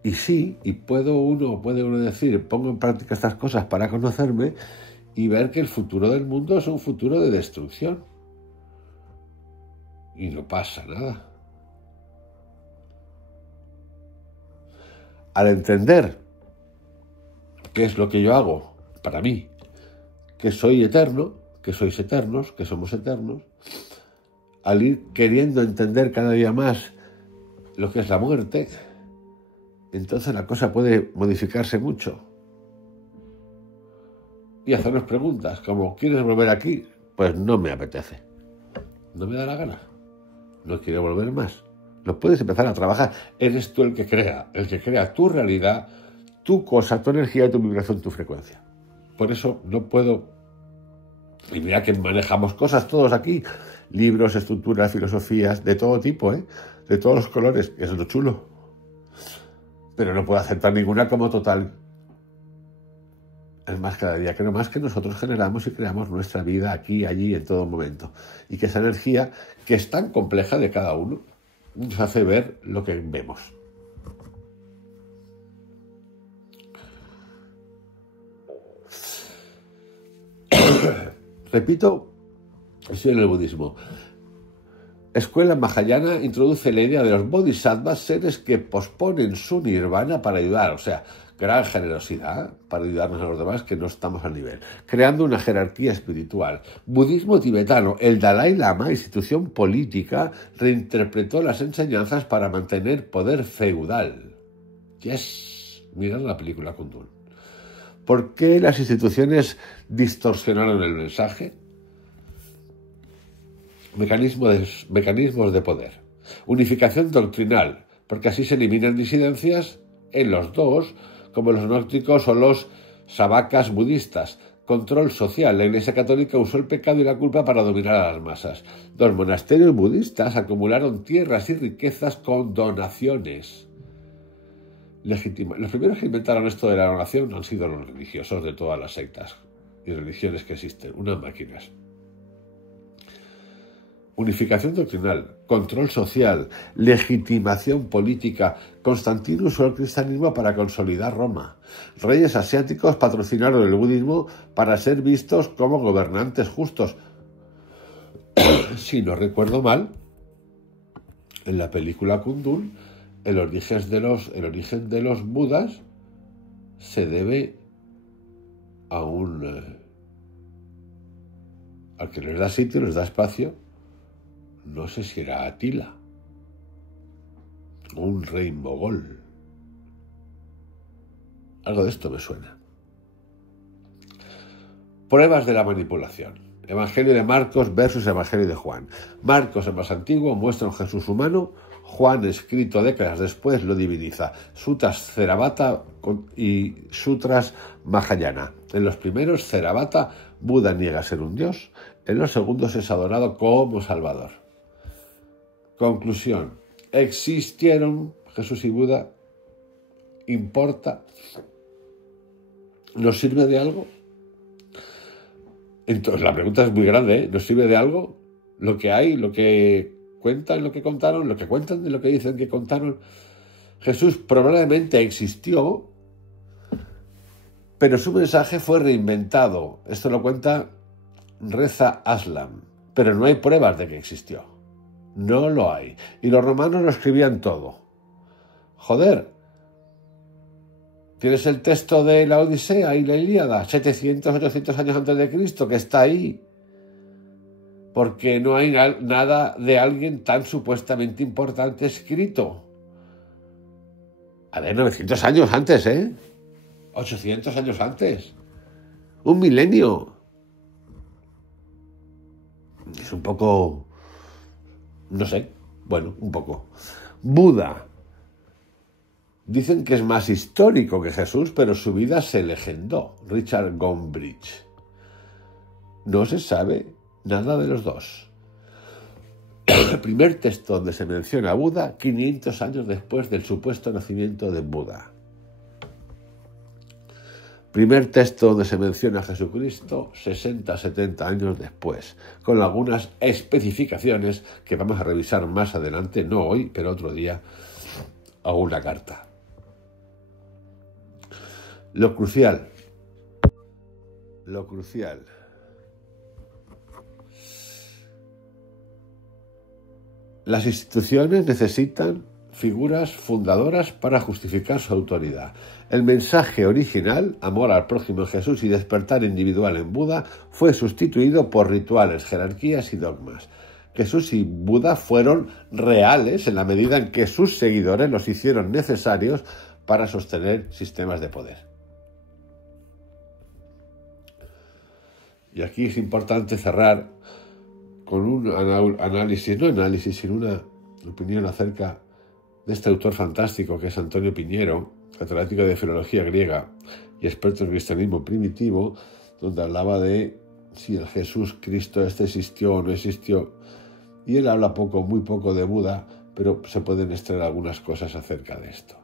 Y sí, y puede uno decir, pongo en práctica estas cosas para conocerme y ver que el futuro del mundo es un futuro de destrucción. Y no pasa nada. Al entender qué es lo que yo hago para mí, que soy eterno, que sois eternos, que somos eternos, al ir queriendo entender cada día más lo que es la muerte, entonces la cosa puede modificarse mucho. Y hacernos preguntas como, ¿quieres volver aquí? Pues no me apetece. No me da la gana. No quiero volver más. No puedes empezar a trabajar. Eres tú el que crea tu realidad, tu cosa, tu energía, tu vibración, tu frecuencia. Por eso no puedo... Y mira que manejamos cosas todos aquí, libros, estructuras, filosofías, de todo tipo, de todos los colores, eso es lo chulo. Pero no puedo aceptar ninguna como total. Es más, cada día creo más que nosotros generamos y creamos nuestra vida aquí, allí, en todo momento. Y que esa energía, que es tan compleja de cada uno, nos hace ver lo que vemos. Repito, estoy en el budismo. Escuela Mahayana introduce la idea de los bodhisattvas, seres que posponen su nirvana para ayudar, o sea, gran generosidad para ayudarnos a los demás que no estamos al nivel, creando una jerarquía espiritual. Budismo tibetano, el Dalai Lama, institución política, reinterpretó las enseñanzas para mantener poder feudal. Yes, mirad la película Kundun. ¿Por qué las instituciones distorsionaron el mensaje? Mecanismos de poder. Unificación doctrinal, porque así se eliminan disidencias en los dos, como los gnósticos o los savakas budistas. Control social. La Iglesia Católica usó el pecado y la culpa para dominar a las masas. Los monasterios budistas acumularon tierras y riquezas con donaciones. Los primeros que inventaron esto de la donación han sido los religiosos de todas las sectas y religiones que existen, unas máquinas. Unificación doctrinal, control social, legitimación política. Constantino usó el cristianismo para consolidar Roma. Reyes asiáticos patrocinaron el budismo para ser vistos como gobernantes justos. Si no recuerdo mal, en la película Kundun, el origen de los budas se debe a al que les da sitio, les da espacio. No sé si era Atila o un rey mogol. Algo de esto me suena. Pruebas de la manipulación. Evangelio de Marcos versus Evangelio de Juan. Marcos, el más antiguo, muestra un Jesús humano. Juan, escrito décadas después, lo diviniza. Sutras Theravada y Sutras Mahayana. En los primeros, Theravada, Buda niega ser un dios. En los segundos es adorado como Salvador. Conclusión. ¿Existieron Jesús y Buda? ¿Importa? ¿Nos sirve de algo? Entonces la pregunta es muy grande, ¿Nos sirve de algo? Lo que hay, lo que cuentan, lo que contaron, lo que cuentan de lo que dicen que contaron. Jesús probablemente existió, pero su mensaje fue reinventado. Esto lo cuenta Reza Aslam, pero no hay pruebas de que existió. No lo hay. Y los romanos lo escribían todo. Joder. Tienes el texto de la Odisea y la Ilíada, 700, 800 años antes de Cristo, que está ahí. Porque no hay nada de alguien tan supuestamente importante escrito. A ver, 900 años antes, 800 años antes. Un milenio. Es un poco... no sé. Bueno, un poco. Buda. Dicen que es más histórico que Jesús, pero su vida se legendó. Richard Gombrich. No se sabe nada de los dos. El primer texto donde se menciona a Buda, 500 años después del supuesto nacimiento de Buda. Primer texto donde se menciona a Jesucristo, 60-70 años después, con algunas especificaciones que vamos a revisar más adelante, no hoy, pero otro día, a una carta. Lo crucial. Las instituciones necesitan figuras fundadoras para justificar su autoridad. El mensaje original, amor al prójimo en Jesús y despertar individual en Buda, fue sustituido por rituales, jerarquías y dogmas. Jesús y Buda fueron reales en la medida en que sus seguidores los hicieron necesarios para sostener sistemas de poder. Y aquí es importante cerrar con un análisis, no análisis, sino una opinión acerca de este autor fantástico que es Antonio Piñero, catedrático de filología griega y experto en cristianismo primitivo, donde hablaba de si el Jesús Cristo existió o no existió. Y él habla muy poco de Buda, pero se pueden extraer algunas cosas acerca de esto.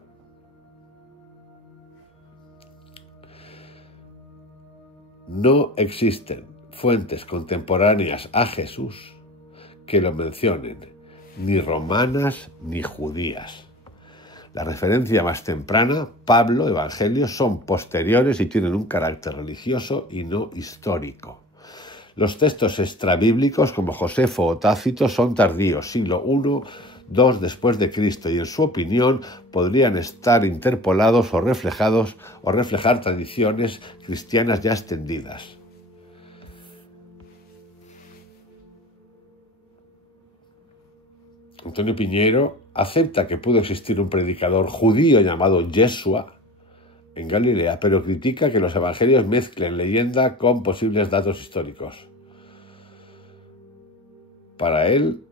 No existen fuentes contemporáneas a Jesús que lo mencionen, ni romanas ni judías. La referencia más temprana, Pablo, Evangelios, son posteriores y tienen un carácter religioso y no histórico. Los textos extrabíblicos, como Josefo o Tácito, son tardíos, siglo I, II después de Cristo, y en su opinión podrían estar interpolados o reflejar tradiciones cristianas ya extendidas. Antonio Piñero acepta que pudo existir un predicador judío llamado Yeshua en Galilea, pero critica que los evangelios mezclen leyenda con posibles datos históricos. Para él,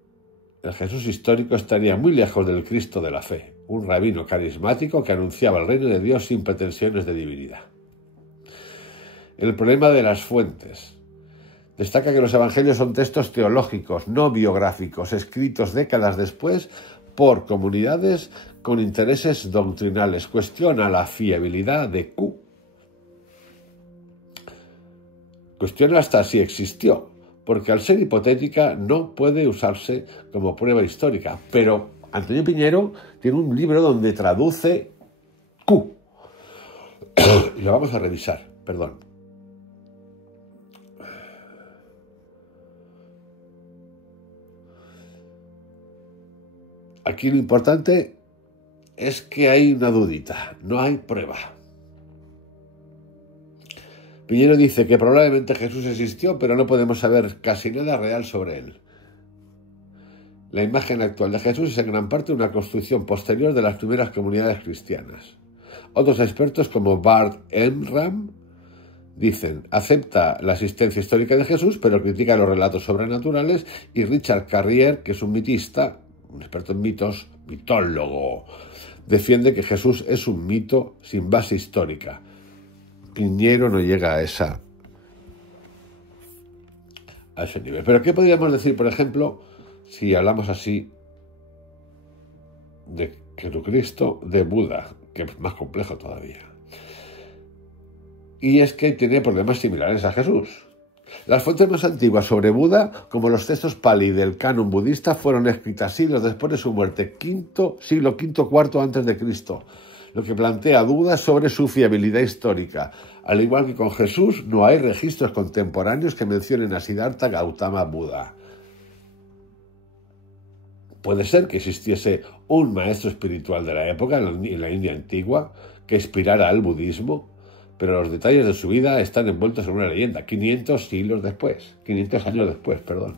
el Jesús histórico estaría muy lejos del Cristo de la fe, un rabino carismático que anunciaba el reino de Dios sin pretensiones de divinidad. El problema de las fuentes. Destaca que los evangelios son textos teológicos, no biográficos, escritos décadas después por comunidades con intereses doctrinales. Cuestiona la fiabilidad de Q. Cuestiona hasta si existió, porque al ser hipotética no puede usarse como prueba histórica. Pero Antonio Piñero tiene un libro donde traduce Q. Y lo vamos a revisar, perdón. Aquí lo importante es que hay una dudita, no hay prueba. Piñero dice que probablemente Jesús existió, pero no podemos saber casi nada real sobre él. La imagen actual de Jesús es en gran parte una construcción posterior de las primeras comunidades cristianas. Otros expertos como Bart Emram dicen, acepta la existencia histórica de Jesús, pero critica los relatos sobrenaturales, y Richard Carrier, que es un mitista, un experto en mitos, mitólogo, defiende que Jesús es un mito sin base histórica. Piñero no llega a ese nivel. Pero ¿qué podríamos decir, por ejemplo, si hablamos así de Jesucristo, de Buda, que es más complejo todavía? Y es que tiene problemas similares a Jesús. Las fuentes más antiguas sobre Buda, como los textos Pali del canon budista, fueron escritas siglos después de su muerte, siglo V-IV antes de Cristo, lo que plantea dudas sobre su fiabilidad histórica. Al igual que con Jesús, no hay registros contemporáneos que mencionen a Siddhartha Gautama Buda. Puede ser que existiese un maestro espiritual de la época, en la India antigua, que inspirara al budismo, pero los detalles de su vida están envueltos en una leyenda, 500 años después, perdón.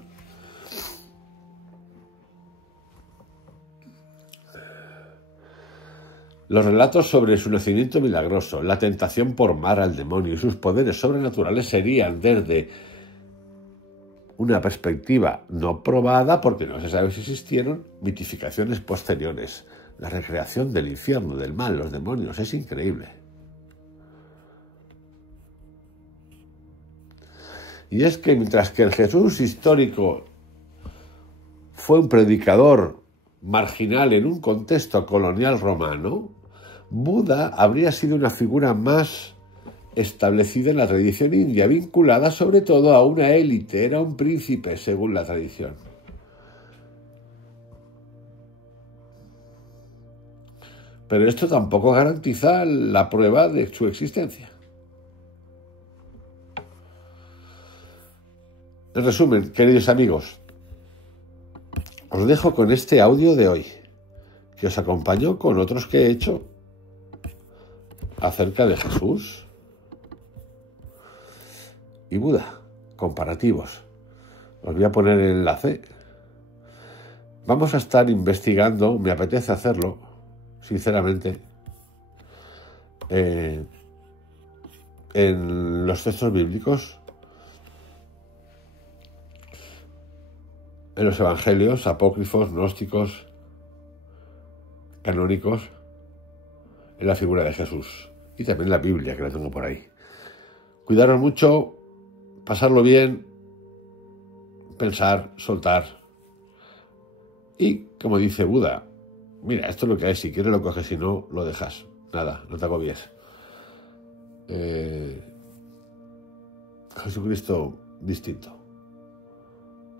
Los relatos sobre su nacimiento milagroso, la tentación por mar al demonio y sus poderes sobrenaturales serían, desde una perspectiva no probada, porque no se sabe si existieron, mitificaciones posteriores. La recreación del infierno, del mal, los demonios, es increíble. Y es que mientras que el Jesús histórico fue un predicador marginal en un contexto colonial romano, Buda habría sido una figura más establecida en la tradición india, vinculada sobre todo a una élite, era un príncipe según la tradición. Pero esto tampoco garantiza la prueba de su existencia. En resumen, queridos amigos, os dejo con este audio de hoy, que os acompaño con otros que he hecho acerca de Jesús y Buda, comparativos. Os voy a poner el enlace. Vamos a estar investigando, me apetece hacerlo, sinceramente, en los textos bíblicos, en los evangelios apócrifos, gnósticos, canónicos, en la figura de Jesús y también la Biblia, que la tengo por ahí. Cuidaros mucho, pasarlo bien, pensar, soltar y, como dice Buda, mira, esto es lo que hay, si quieres lo coges, si no, lo dejas. Nada, no te agobies. Jesucristo distinto.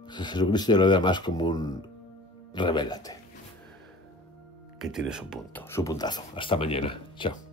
Jesucristo yo lo veo más como un revélate, que tiene su punto, su puntazo. Hasta mañana. Chao.